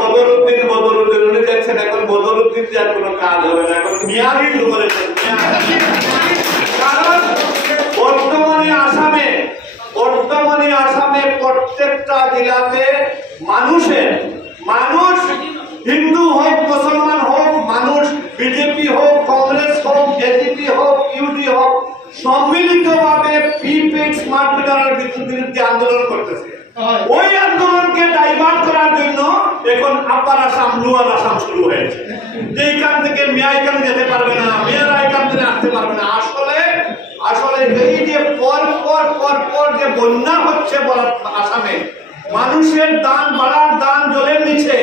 বদরুদ্দিন বদরুদ্দিন উনি দেখছেন, এখন বদরুদ্দিন দিয়ে কোনো কাজ হবে না, এখন মিয়ারি করেছেন। কারণ বর্তমানে আসামে বর্তমানে আসামে প্রত্যেকটা জেলাতে মানুষের, মানুষ হিন্দু হোক, মুসলমান হোক, মানুষ বিজেপি হোক, কংগ্রেস হোক, জেডিপি হোক, ইউডি হোক, সম্মিলিতভাবে প্রিপেড স্মার্ট মিটারের বিরুদ্ধে আন্দোলন করতেছে। ওই আন্দোলনকে ডাইভার্ট করার জন্য এখন আপার আসাম, লোয়ার আসাম শুরু হয়েছে। যে এখান থেকে মেয়া এখানে যেতে পারবে না, মেয়েরা এখান থেকে আসতে পারবে না। আসলে আসলে এই যে পর পর পর পর যে বন্যা হচ্ছে বলার আসামে, মানুষের দান বাড়ার দান জলের নিচে,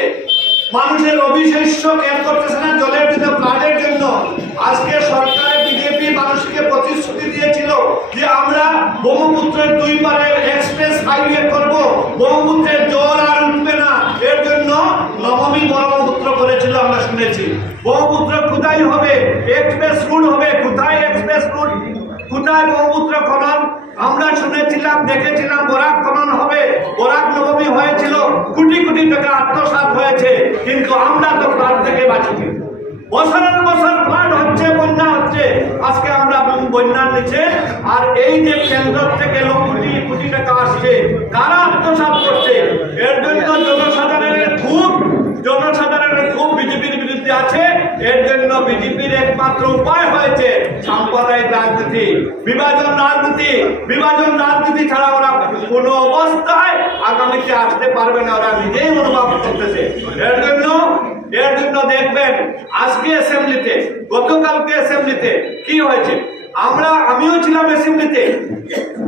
মানুষের অবিশেষ্য কেয়ার করতেছে না জলের জন্য ফ্লাডের জন্য। আজকে সরকার বিজেপি মানুষকে প্রতিশ্রুতি দিয়েছিল যে আমরা ব্রহ্মপুত্রের দুই পারের এক্সপ্রেস হাইওয়ে ব্রহ্মপুত্রের জল আর উঠবে না। এর জন্য নবমী ব্রহ্মপুত্র করেছিল, আমরা শুনেছি। ব্রহ্মপুত্র কোথায় হবে? এক্সপ্রেস রুট হবে। কোথায় এক্সপ্রেস রুট কোথায় ব্রহ্মপুত্র খনন? আমরা শুনেছিলাম, দেখেছিলাম, বরাক খনন হবে। বরাক নবমী হয়েছিল, কোটি কোটি টাকা আত্মসাৎ হয়েছে। কিন্তু আমরা তো ফ্লাড থেকে বাঁচিনি। বছরের বছর বন্যার নিচে, আর এই যে কেন্দ্র থেকে কোটি কোটি টাকা আসছে, কারা আত্মসাৎ করছে? এর জন্য জনসাধারণের খুব জনসাধারণের খুব বিজেপির বিরুদ্ধে আছে। এর জন্য বিজেপির একমাত্র উপায় হয়েছে সাম্প্রদায়িক রাজনীতি। বিভাজন রাজনীতি বিভাজন রাজনীতি ছাড়া ওরা কোনো অবস্থায় আগামীতে আসতে পারবে না, ওরা নিজেই অনুভব করতেছে। এর জন্য এর জন্য দেখবেন, আজকে অ্যাসেম্বলিতে গতকালকে অ্যাসেম্বলিতে কি হয়েছে? আমরা, আমিও ছিলাম অ্যাসেম্বলিতে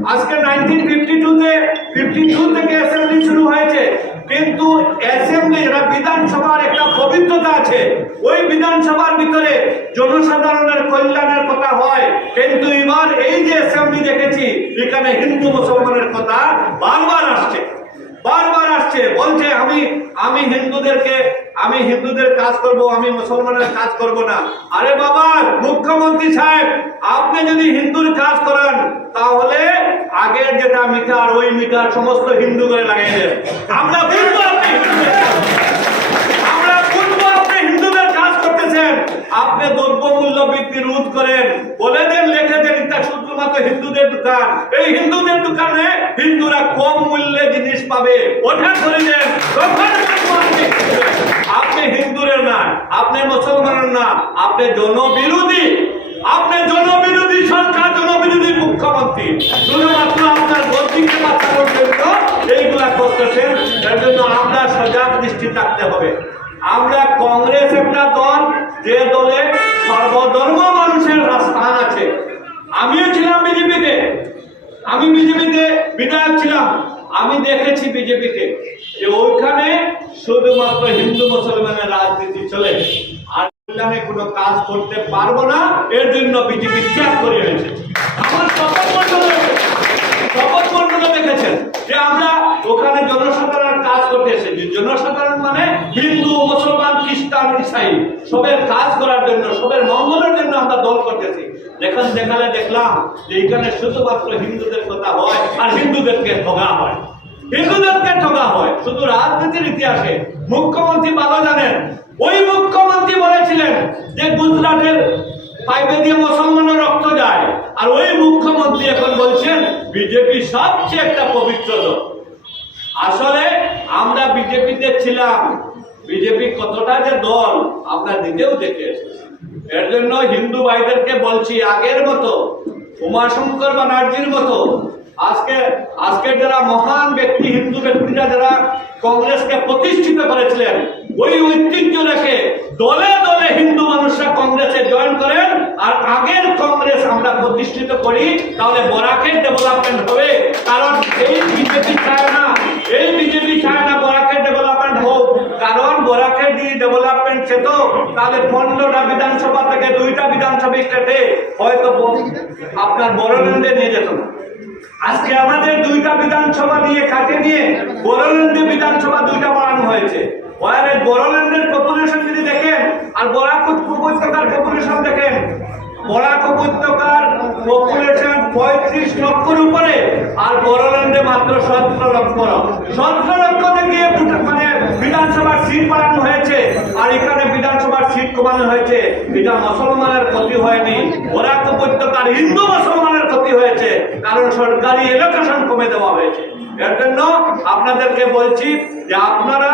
আজকে নাইনটিন ফিফটি টুতে ফিফটি টু থেকে অ্যাসেম্বলি শুরু হয়েছে। কিন্তু অ্যাসেম্বলি এটা বিধানসভার একটা পবিত্রতা আছে। ওই বিধানসভার ভিতরে জনসাধারণের কল্যাণের কথা হয়। কিন্তু এবার এই যে অ্যাসেম্বলি দেখেছি, এখানে হিন্দু মুসলমানের কথা বারবার আসছে। বারবার আসছে। বলছে, আমি আমি হিন্দুদেরকে, আমি হিন্দুদের কাজ করব, আমি মুসলমানের কাজ করব না। আরে বাবা, মুখ্যমন্ত্রী সাহেব, আপনি যদি হিন্দুর কাজ করেন, তাহলে আগের যেটা মিটার, ওই মিটার সমস্ত হিন্দু করে লাগাই দেন। আমরা আপনি দ্রব্য মূল্য বৃদ্ধি রোধ করেন, বলে দেন লিখে দেন এটা শুধুমাত্র হিন্দুদের দোকান এই হিন্দুদের দোকানে হিন্দুরা কম মূল্যে জিনিস পাবে। ওঠা করে দেন আপনি। হিন্দুরের না, আপনি মুসলমানের না, আপনি জনবিরোধী। আপনি জনবিরোধী সরকার, জনবিরোধী মুখ্যমন্ত্রী। শুধুমাত্র আপনার গতিকে বাঁচানোর জন্য এইগুলা করতেছেন। এর জন্য আমরা সজাগ দৃষ্টি থাকতে হবে। আমরা কংগ্রেস একটা দল, যে দলে সর্বধর্ম মানুষের স্থান আছে আমিও ছিলাম বিজেপিতে আমি বিজেপিতে বিধায়ক ছিলাম আমি দেখেছি বিজেপিতে যে ওইখানে শুধুমাত্র হিন্দু মুসলমানের রাজনীতি চলে আর ওইখানে কোনো কাজ করতে পারব না, এর জন্য বিজেপি ত্যাগ করে হয়েছে আমার শপথ শপথ দেখেছেন যে আমরা ওখানে জনসাধারণ কাজ করতে এসেছি। জনসাধারণ মানে হিন্দু, মুসলমান, খ্রিস্টান, ইসাই। সবের কাজ করার জন্য, সবের মঙ্গলের জন্য আমরা দল করতেছি। যেখানে দেখালে দেখলাম যে এখানে শুধুমাত্র হিন্দুদের কথা হয় আর হিন্দুদেরকে ঠগা হয়। হিন্দুদেরকে ঠকা হয়। শুধু রাজনীতির ইতিহাসে, মুখ্যমন্ত্রী ভালো জানেন ওই মুখ্যমন্ত্রী বলেছিলেন যে গুজরাটের পাইপে দিয়ে মুসলমানের রক্ত যায়। আর ওই মুখ্যমন্ত্রী এখন বলছেন, বিজেপি সবচেয়ে একটা পবিত্র দল আসলে আমরা বিজেপিতে ছিলাম। বিজেপি কতটা যে দল, আমরা নিজেও দেখে এর জন্য হিন্দু ভাইদেরকে বলছি, আগের মতো, উমাশঙ্কর ব্যানার্জির মতো আজকে আজকে যারা মহান ব্যক্তি, হিন্দু ব্যক্তিরা যারা কংগ্রেসকে প্রতিষ্ঠিত করেছিলেন, ওই ঐতিহ্য রেখে দলে দলে হিন্দু মানুষরা কংগ্রেসে জয়েন করেন, আর আগের কংগ্রেস আমরা প্রতিষ্ঠিত করি, তাহলে বরাকের ডেভেলপমেন্ট হবে। কারণ এই বিজেপি চায় না, এই বিজেপি চায় না বরাকের ডেভেলপমেন্ট হোক কারণ বরাকের দিয়ে ডেভেলপমেন্ট সে তো তাহলে পনেরোটা বিধানসভা থেকে দুইটা বিধানসভা স্টেটে হয়তো আপনার বড়োল্যান্ডে নিয়ে যেত। আজকে আমাদের দুইটা বিধানসভা দিয়ে কাটে নিয়ে বড়োল্যান্ডে বিধানসভা দুইটা বাড়ানো হয়েছে। পপুলেশন যদি দেখেন, আর বরাক উপত্যকার পপুলেশন দেখেন, বরাক উপত্যকার পপুলেশন পঁয়ত্রিশ লক্ষর উপরে, আর বড়োল্যান্ডে মাত্র সতেরো লক্ষ। সতেরো লক্ষ থেকে মানে বিধানসভার সিট বাড়ানো হয়েছে, আর এখানে বিধানসভার সিট কমানো হয়েছে। এটা মুসলমানের ক্ষতি হয়নি, ওরা তো প্রত্যেকার হিন্দু মুসলমানের ক্ষতি হয়েছে, কারণ সরকারি এলোকেশন কমে দেওয়া হয়েছে। এর জন্য আপনাদেরকে বলছি যে আপনারা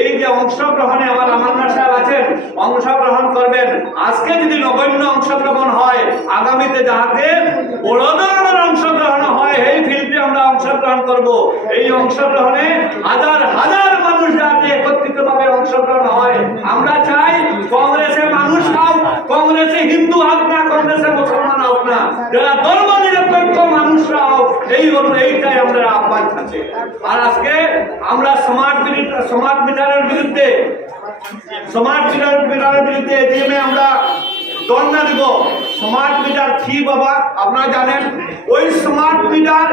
এই যে অংশগ্রহণে আমার আমান্না সাহেব আছেন, অংশগ্রহণ করবেন। আজকে যদি নগণ্য অংশগ্রহণ হয়, আগামীতে যাহাতে অংশগ্রহণ এই ফিল্ডে আমরা অংশগ্রহণ করব। এই অংশগ্রহণে হাজার হাজার মানুষ যাতে একত্রিত ভাবে অংশগ্রহণ হয়। আমরা চাই কংগ্রেসে মানুষ হোক, কংগ্রেসে হিন্দু হোক না, কংগ্রেসে মুসলমান হোক না, যারা ধর্ম নিরপেক্ষ মানুষরা হোক, এই এইটাই আমরা আহ্বান আছে আর আজকে আমরা মিটার স্মার্ট মিটারের বিরুদ্ধে মিটার মিটারের বিরুদ্ধে এটিএমে আমরা দণ্ডা দিব। স্মার্ট মিটার কি বাবা, আপনারা জানেন? ওই স্মার্ট মিটার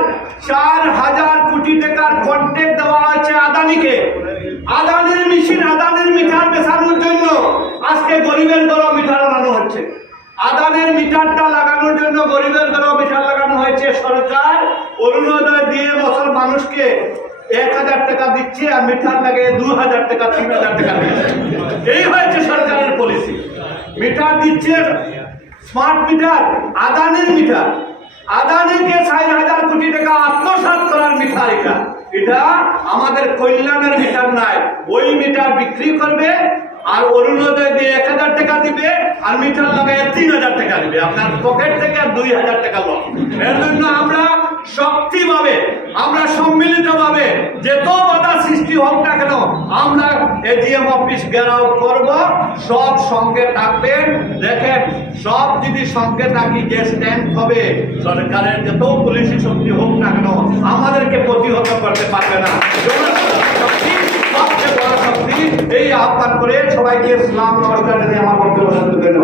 চার হাজার কোটি টাকার কন্ট্রাক্ট দেওয়া হয়েছে আদানিকে। আদানির মেশিন আদানির মিটার বেচানোর জন্য আজকে গরিবের ঘর মিটার লাগানো হচ্ছে। আদানের মিটারটা লাগানোর জন্য গরিবের ঘর মিটার লাগানো হয়েছে। সরকার অরুণোদয় দিয়ে বছর মানুষকে এক হাজার টাকা দিচ্ছে আর মিটার লাগে দু হাজার টাকা, তিন হাজার টাকা দিচ্ছে। এই হয়েছে সরকারের পলিসি মিটার দিচ্ছে স্মার্ট মিটার, আদানির মিটার। আদানিকে ষাট হাজার কোটি টাকা আত্মসাৎ করার মিটার এটা। এটা আমাদের কল্যাণের মিটার নাই। ওই মিটার বিক্রি করবে আর অরুণোদয় দিয়ে এক হাজার টাকা দিবে আর মিটার লাগায় তিন হাজার টাকা দিবে। আপনার পকেট থেকে দুই হাজার টাকা লস এর জন্য আমরা শক্তিভাবে, আমরা সম্মিলিতভাবে যেত বাধা সৃষ্টি হোক না কেন, আমরা এজিএম অফিস ঘেরাও করব, সব সঙ্গে থাকবেন। দেখেন, সব যদি সঙ্গে থাকি, যে স্ট্যান্ড হবে, সরকারের যত পুলিশি শক্তি হোক না কেন, আমাদেরকে প্রতিহত করতে পারবে না। সবচেয়ে বড় শক্তি, এই আহ্বান করে সবাইকে ইসলাম নমস্কার আমার বক্তব্য